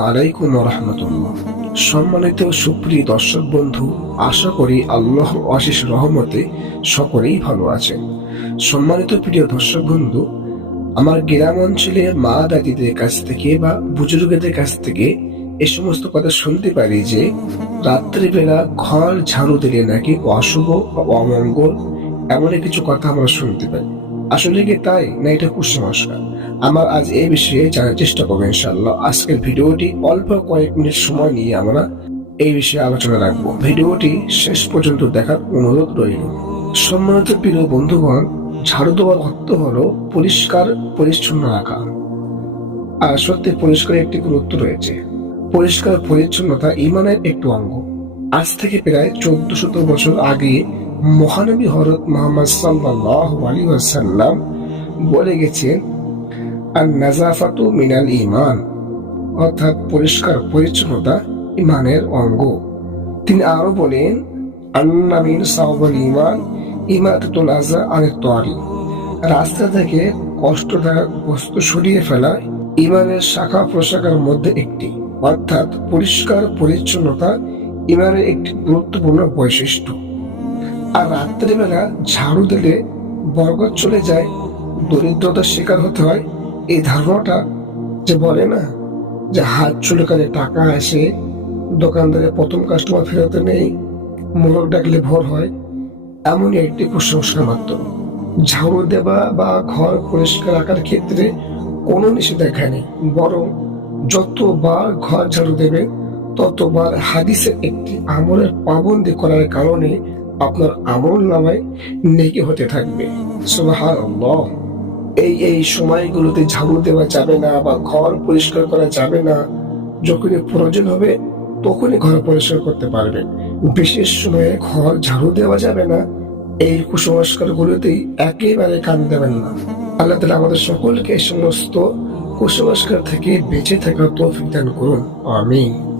আলাইকুম রহমতুল্লাহ। সম্মানিত সুপ্রিয় দর্শক বন্ধু, আশা করি আল্লাহ আশিস রহমতে সকলেই ভালো আছেন। সম্মানিত প্রিয় দর্শক বন্ধু, আমার গ্রাম অঞ্চলে মা দাদিদের কাছ থেকে বা বুজুর্গদের কাছ থেকে এ সমস্ত কথা শুনতে পারি যে, রাত্রিবেলা ঘর ঝাড়ু দিলে নাকি অশুভ বা অমঙ্গল এমন কিছু কথা আমরা শুনতে পাই। আসলে কি তাই? না, এটা কুসংস্কার। আমার আজ এই বিষয়ে জানার চেষ্টা করব ইনশাল্লাহ আজকের ভিডিওটি অল্প কয়েক মিনিট সময় নিয়ে আমরা এই বিষয়ে আলোচনা রাখব। ভিডিওটি শেষ পর্যন্ত দেখার অনুরোধ রইল। সম্মানিত প্রিয় বন্ধুগণ ঝাড়ু দেওয়ার অর্থ হলো পরিষ্কার, পরিচ্ছন্ন রাখা। আর সত্যি পরিষ্কারের একটি গুরুত্ব রয়েছে। পরিষ্কার পরিচ্ছন্নতা ইমানের একটি অঙ্গ। আজ থেকে প্রায় চোদ্দ শত বছর আগে মহানবী হরত মোহাম্মদ সাল্লাহ আলী ওয়াসাল্লাম বলে গেছেন আর নাজাফাতু মিনাল ইমান অর্থাৎ পরিষ্কার, পরিচ্ছন্নতা ইমানের অঙ্গ। তিনি আরও বলেন আন্নামিন সাহবল ইমান ইমাতুল আজা আনের তোয়ারি রাস্তা থেকে কষ্টদায়ক বস্তু সরিয়ে ফেলা ইমানের শাখা প্রশাখার মধ্যে একটি। অর্থাৎ পরিষ্কার, পরিচ্ছন্নতা ইমানের একটি গুরুত্বপূর্ণ বৈশিষ্ট্য। আর রাত্রিবেলা ঝাড়ু দিলে বরগত চলে যায়, দরিদ্রতার শিকার হতে হয়। এই ধারণাটা যে বলে না, যে হাত চুলকালে টাকা আসে দোকানদারে প্রথম কাস্টমার ফেরতে নেই মোরগ ডাকলে ভোর হয়, এমনই একটি কুসংস্কার মাত্র। ঝাড়ু দেওয়া বা ঘর পরিষ্কার রাখার ক্ষেত্রে কোনো নিষেধাজ্ঞা নেই বরং যতবার ঘর ঝাড়ু দেবে, ততবার হাদিসের একটি আমলের পাবন্দি করার কারণে আপনার আমল নামায় নেকি হতে থাকবে। এই এই সময়গুলোতে ঝাড়ু দেওয়া যাবে না বা ঘর পরিষ্কার করা যাবে না। যখনই প্রয়োজন হবে তখনই ঘর পরিষ্কার করতে পারবেন। বিশেষ সময়ে ঘর ঝাড়ু দেওয়া যাবে না। এই কুসংস্কার গুলোতেই একেবারে কান দেবেন না। আল্লাহ তালা আমাদের সকলকে এই সমস্ত কুসংস্কার থেকে বেঁচে থাকার তৌফিক দান করুন। আমিন।